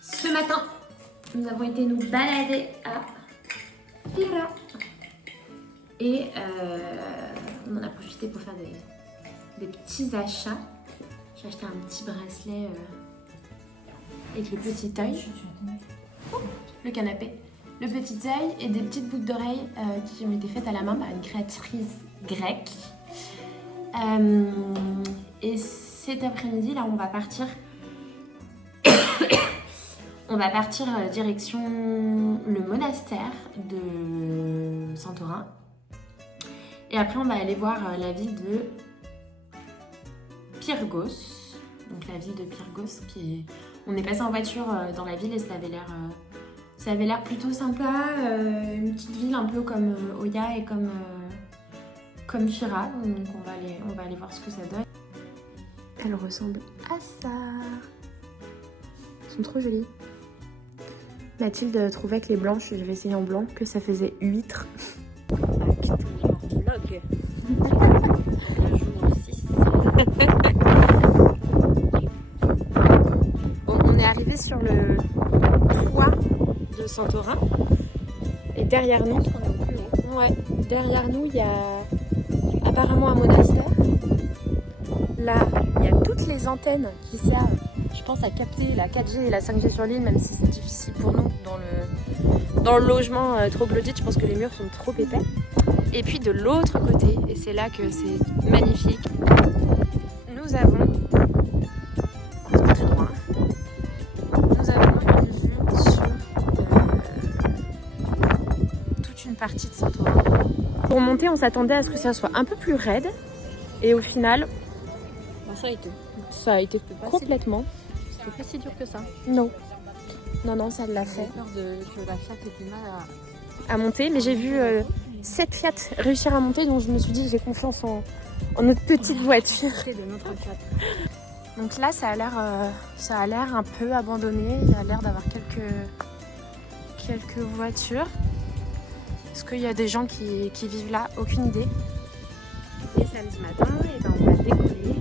Ce matin, nous avons été nous balader à Fira. Et on en a profité pour faire des petits achats. J'ai acheté un petit bracelet avec le petit œil. Le canapé. Le petit œil et des petites boucles d'oreilles qui ont été faites à la main par une créatrice grecque. Et cet après-midi, là, on va partir. On va partir direction le monastère de Santorin. Et après, on va aller voir la ville de Pyrgos. Donc la ville de Pyrgos qui est... On est passé en voiture dans la ville et ça avait l'air plutôt sympa. Une petite ville un peu comme Oya et comme Fira. Donc on va aller voir ce que ça donne. Elle ressemble à ça. Elles sont trop jolies. Mathilde trouvait que les blanches, je vais essayer en blanc, que ça faisait huître. Vlog. Un jour 6. Bon, on est arrivé sur le toit de Santorin. Et derrière nous, derrière nous, il y a apparemment un monastère. Là, il y a toutes les antennes qui servent, je pense, à capter la 4G et la 5G sur l'île, même si c'est difficile pour nous dans le logement troglodyte. Je pense que les murs sont trop épais. Et puis de l'autre côté, et c'est là que c'est magnifique, nous avons, c'est très loin, nous avons une vue sur toute une partie de Santorin. Pour monter, on s'attendait à ce que ça soit un peu plus raide, et au final, ça a été complètement. C'était pas si dur que ça. Non, ça l'a fait. J'ai peur que la Fiat ait du mal à monter, mais j'ai vu 7 Fiat réussir à monter, donc je me suis dit j'ai confiance en notre petite voiture. de notre Fiat. Donc là ça a l'air un peu abandonné, il y a l'air d'avoir quelques voitures. Est-ce qu'il y a des gens qui vivent là? Aucune idée. Et samedi matin, et ben on va décoller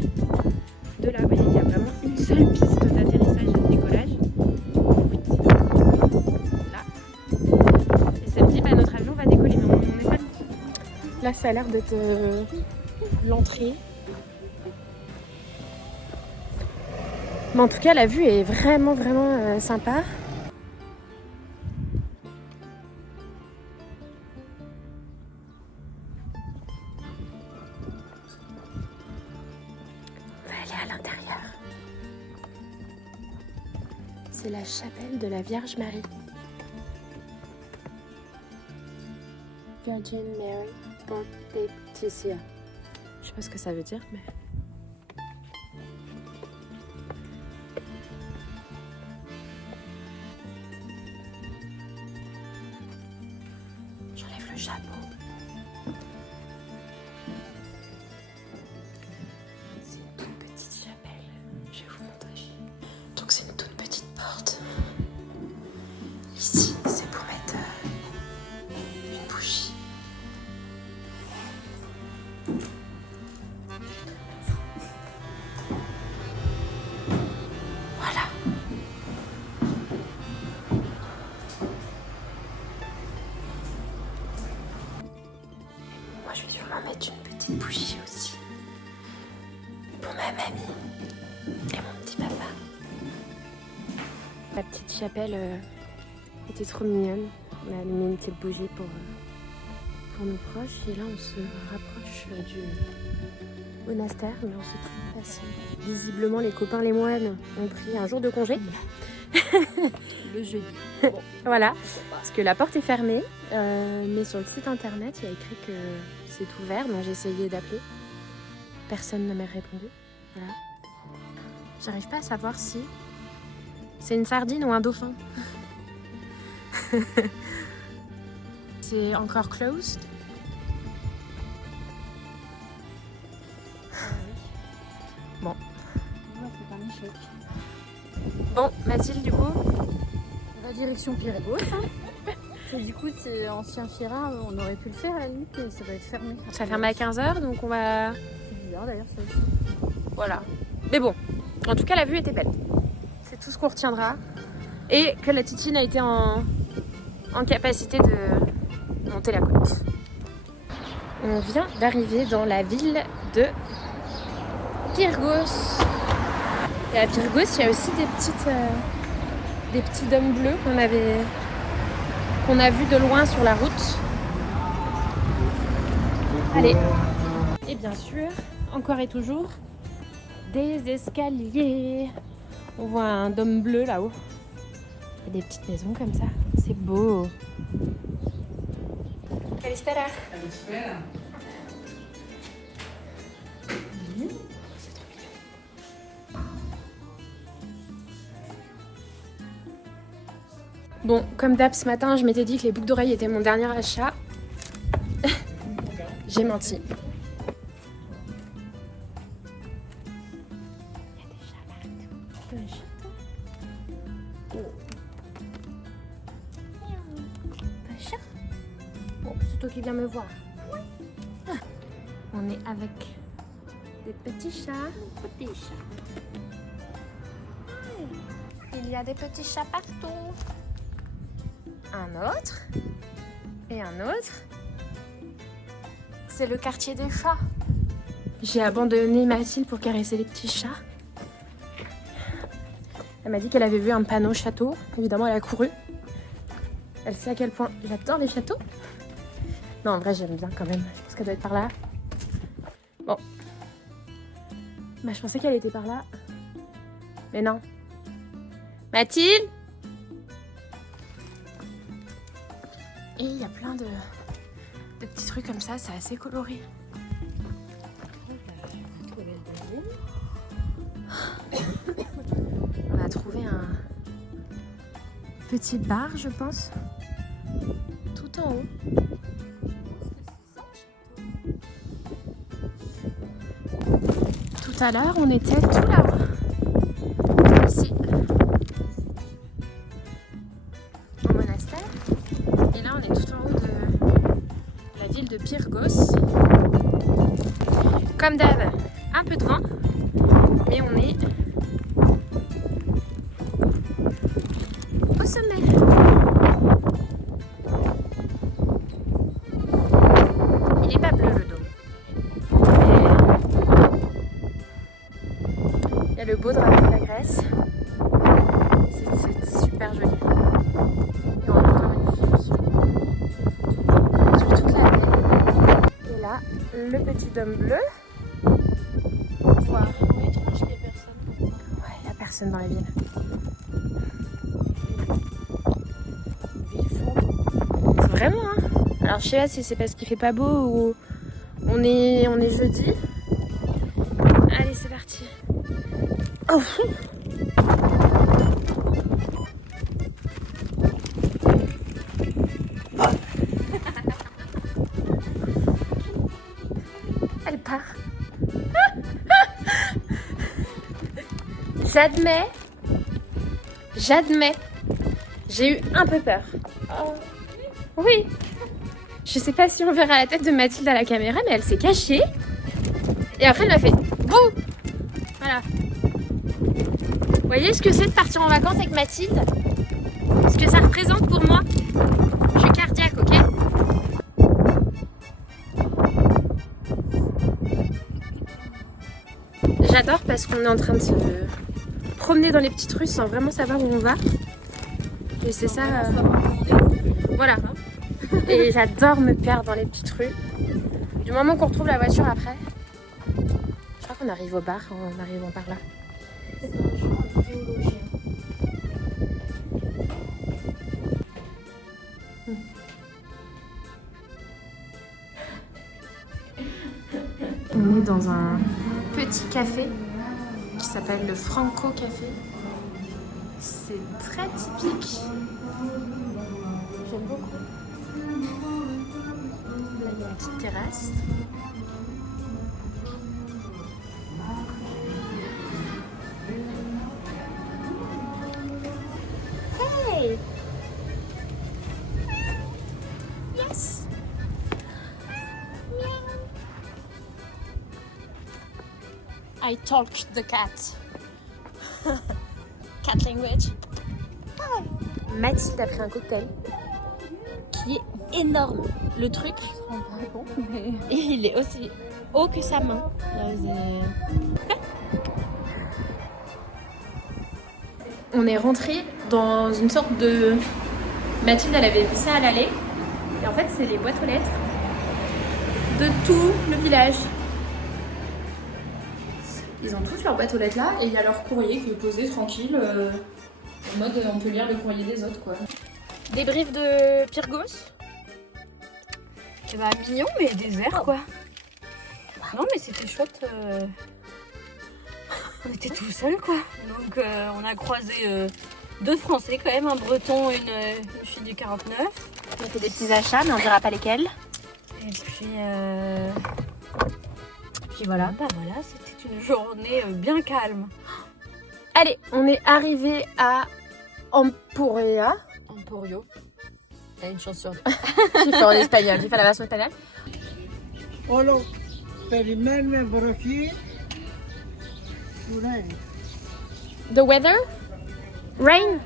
de là. Vous voyez qu'il y a vraiment une seule piste d'atterrissage et de décollage. Là. Et samedi, ben, notre avion va décoller, mais on n'est pas du tout. Là ça a l'air d'être l'entrée. Mais en tout cas la vue est vraiment sympa. À l'intérieur. C'est la chapelle de la Vierge Marie. Virgin Mary Porteticia. Je sais pas ce que ça veut dire, mais... J'enlève le chapeau. Donc c'est une toute petite porte. Ici, c'est pour mettre une bougie. Voilà. Moi, je vais sûrement mettre une petite bougie aussi. Pour ma mamie et mon petit papa. La petite chapelle était trop mignonne. On a allumé une petite bougie pour nos proches. Et là, on se rapproche du monastère, mais on sait plus passer. Visiblement, les copains, les moines, ont pris un jour de congé. Le jeudi. Bon. Voilà, parce que la porte est fermée. Mais sur le site internet, il y a écrit que c'est ouvert. Donc j'ai essayé d'appeler. Personne ne m'a répondu. Voilà. J'arrive pas à savoir si c'est une sardine ou un dauphin. C'est encore closed. Bon. C'est un échec. Bon, Mathilde, du coup, La direction Pyrgos. Et du coup, c'est ancien Fira, on aurait pu le faire à la limite, mais ça va être fermé. ça ferme à 15h, donc on va... C'est bizarre d'ailleurs, ça aussi. Voilà. Mais bon, en tout cas, la vue était belle. C'est tout ce qu'on retiendra. et que la Titine a été en capacité de monter la côte. On vient d'arriver dans la ville de Pyrgos. Et à Pyrgos, il y a aussi des petits dômes bleus qu'on a vus de loin sur la route. Allez. Et bien sûr, encore et toujours, des escaliers. On voit un dôme bleu là-haut. Et des petites maisons comme ça. C'est beau. Calispera. Bon, comme d'hab ce matin, je m'étais dit que les boucles d'oreilles étaient mon dernier achat. J'ai menti. Bon, c'est toi qui viens me voir. Ah, on est avec des petits chats. Il y a des petits chats partout. Un autre. Et un autre. C'est le quartier des chats. J'ai abandonné Mathilde pour caresser les petits chats. Elle m'a dit qu'elle avait vu un panneau château. Évidemment, elle a couru. Elle sait à quel point j'adore les châteaux. Non, en vrai, j'aime bien quand même. Je pense qu'elle doit être par là. Bon. Bah, je pensais qu'elle était par là. Mais non. Mathilde! Et il y a plein de petits trucs comme ça. C'est assez coloré. On a trouvé un petit bar, je pense. Tout en haut. Tout à l'heure, on était tout là-haut. Ici. Au monastère. Et là, on est tout en haut de la ville de Pyrgos. Comme d'hab, un peu de vent. Mais on est au sommet. Il est pas bleu le dôme. Il y a le beau drapeau de la Grèce. C'est super joli. Et on a encore une vue sur toute la baie. Et là, le petit dôme bleu. Voir. Étrange qu'il n'y ait personne. Ouais, il n'y a personne dans la ville. Vraiment, hein. Alors je sais pas si c'est parce qu'il fait pas beau ou on est jeudi. Allez, c'est parti. Oh. Elle part. J'admets. J'ai eu un peu peur. Oh. Oui. Je sais pas si on verra la tête de Mathilde à la caméra, mais elle s'est cachée. Et après, elle m'a fait bouh. Voilà. Vous voyez ce que c'est de partir en vacances avec Mathilde? Ce que ça représente pour moi? Je suis cardiaque, ok? J'adore parce qu'on est en train de se promener dans les petites rues sans vraiment savoir où on va. Et c'est ça. Voilà. Et j'adore me perdre dans les petites rues. Du moment qu'on retrouve la voiture après. Je crois qu'on arrive au bar en arrivant par là. On est dans un petit café qui s'appelle le Franco Café. C'est très typique. J'aime beaucoup. Là, il y a une petite terrasse. Hey! Yes! I talk the cat. Cat language. Mathilde a pris un cocktail qui est énorme. Le truc, il est aussi haut que sa main. On est rentré dans une sorte de... Mathilde, elle avait vu ça à l'aller. Et en fait, c'est les boîtes aux lettres de tout le village. Ils ont toutes leurs boîtes aux lettres là et il y a leur courrier qui est posé tranquille. En mode, on peut lire le courrier des autres, quoi. Débrief de Pyrgos. Eh bah, mignon, mais désert, quoi. Non, mais c'était chouette. On était tout seuls, quoi. Donc, on a croisé 2 Français, quand même. Un Breton et une fille du 49. On a fait des petits achats, mais on dira pas lesquels. Et puis voilà, bah voilà, c'était une journée bien calme. Allez, on est arrivé à Emporia. Emporio. Il y a une chance sur deux. J'ai fait en espagnol, j'ai fait la version espagnole. Hola, περιμένουμε βροχή. Rain. The weather? Rain?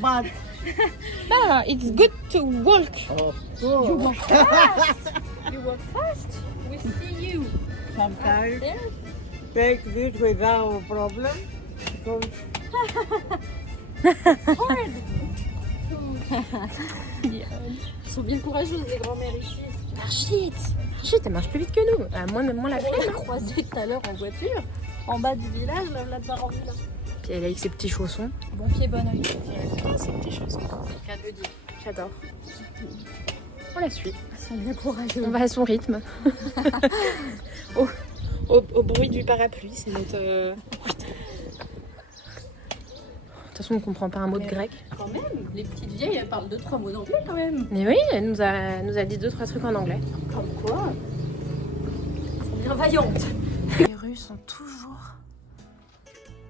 But Ah, it's good to walk. you walk fast. You walk fast. We see you. sometimes take this without problem because Ils sont bien courageuses, les grands-mères ici. Margit, elle marche plus vite que nous. Moi, même moi, la On l'a flemme. croisée tout à l'heure en voiture, en bas du village, là de Varennes. Puis elle est avec ses petits chaussons. Bon pied, bon oeil. Ses petits chaussons. Cas de dire. J'adore. On la suit. Ils sont bien courageux. On va à son rythme. au bruit du parapluie, c'est notre... De toute façon, on comprend pas un mot de grec. Quand même, les petites vieilles, elles parlent 2-3 mots d'anglais quand même. Mais oui, elle nous a dit 2-3 trucs en anglais. Comme quoi, elles sont bien vaillantes. Les rues sont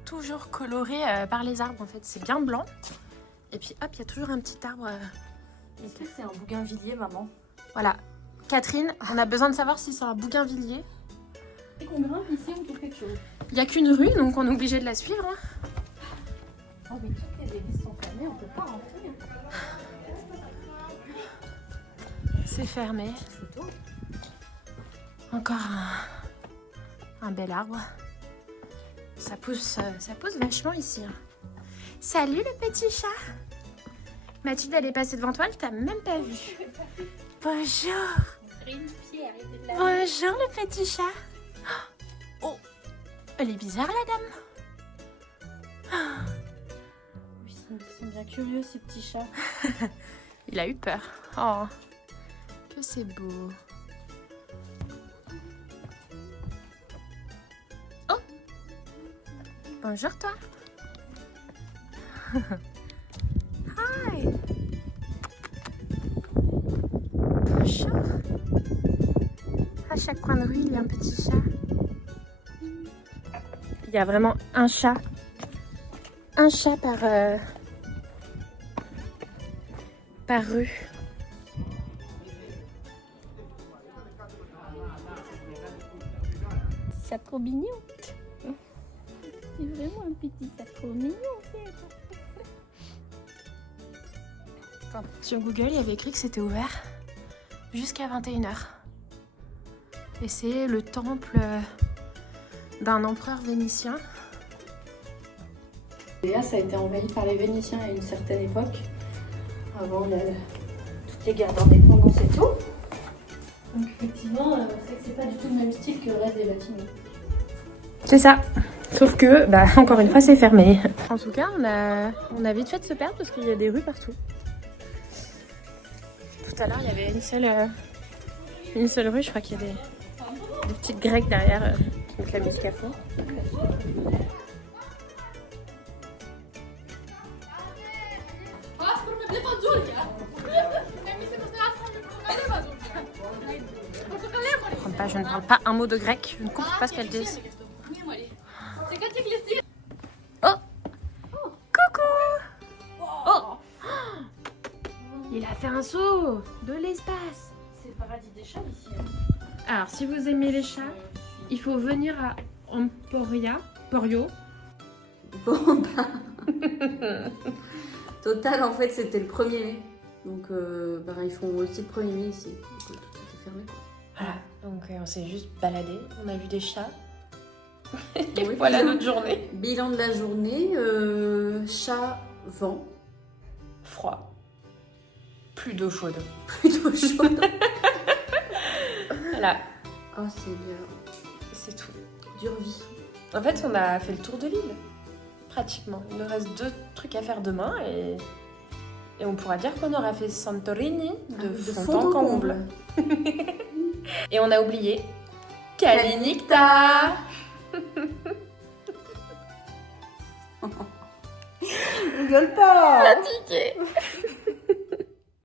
toujours colorées par les arbres en fait. C'est bien blanc. Et puis hop, il y a toujours un petit arbre. Est-ce que c'est un bougainvillier, maman? Voilà. Catherine, on a besoin de savoir si c'est un bougainvillier. Et qu'on grimpe ici, on trouve quelque chose. Il n'y a qu'une rue, donc on est obligé de la suivre. Hein. Oh, mais toutes les églises sont fermées, on peut pas rentrer. C'est fermé. Photo. Encore un bel arbre. Ça pousse vachement ici. Hein. Salut le petit chat. Mathilde, elle est passée devant toi, elle t'a même pas vu. Bonjour. Bonjour le petit chat. Oh, elle est bizarre la dame. Ils sont bien curieux ces petits chats. Il a eu peur. Oh, que c'est beau. Oh, bonjour toi. Hi. Bonjour. À chaque coin de rue, il y a un petit chat. Il y a vraiment un chat. Un chat par rue. C'est trop mignon. C'est vraiment un petit chat trop mignon. Sur Google, il y avait écrit que c'était ouvert jusqu'à 21h. Et c'est le temple d'un empereur vénitien. Léa, ça a été envahi par les Vénitiens à une certaine époque. Avant toutes les guerres d'indépendance et tout. Donc effectivement, c'est que c'est pas du tout le même style que le reste des bâtiments. C'est ça. Sauf que, bah, encore une fois, c'est fermé. En tout cas, on a vite fait de se perdre parce qu'il y a des rues partout. Tout à l'heure, il y avait une seule rue. Je crois qu'il y a des petites grecques derrière avec la musique à fond. Je ne parle pas un mot de grec, je ne comprends pas ce qu'elles disent. Oh, coucou. Oh, il a fait un saut de l'espace. C'est le paradis des chats ici. Alors, si vous aimez les chats, il faut venir à Emporio. Bon, bah, Total, en fait, c'était le 1er mai. Donc, ils font aussi le 1er mai ici. Donc, tout était fermé, quoi. Voilà, donc on s'est juste baladé, on a vu des chats. Et Oui, voilà bilan. notre journée. Bilan de la journée, chat, vent, Froid. Plus d'eau chaude. plutôt chaud. Voilà, Oh, Seigneur, c'est tout. dure vie. En fait, on a fait le tour de l'île. Pratiquement. Il nous reste 2 trucs à faire demain et on pourra dire qu'on aura fait Santorini de fond en comble. Et on a oublié Kalinikta. Gueule pas. Fatigué.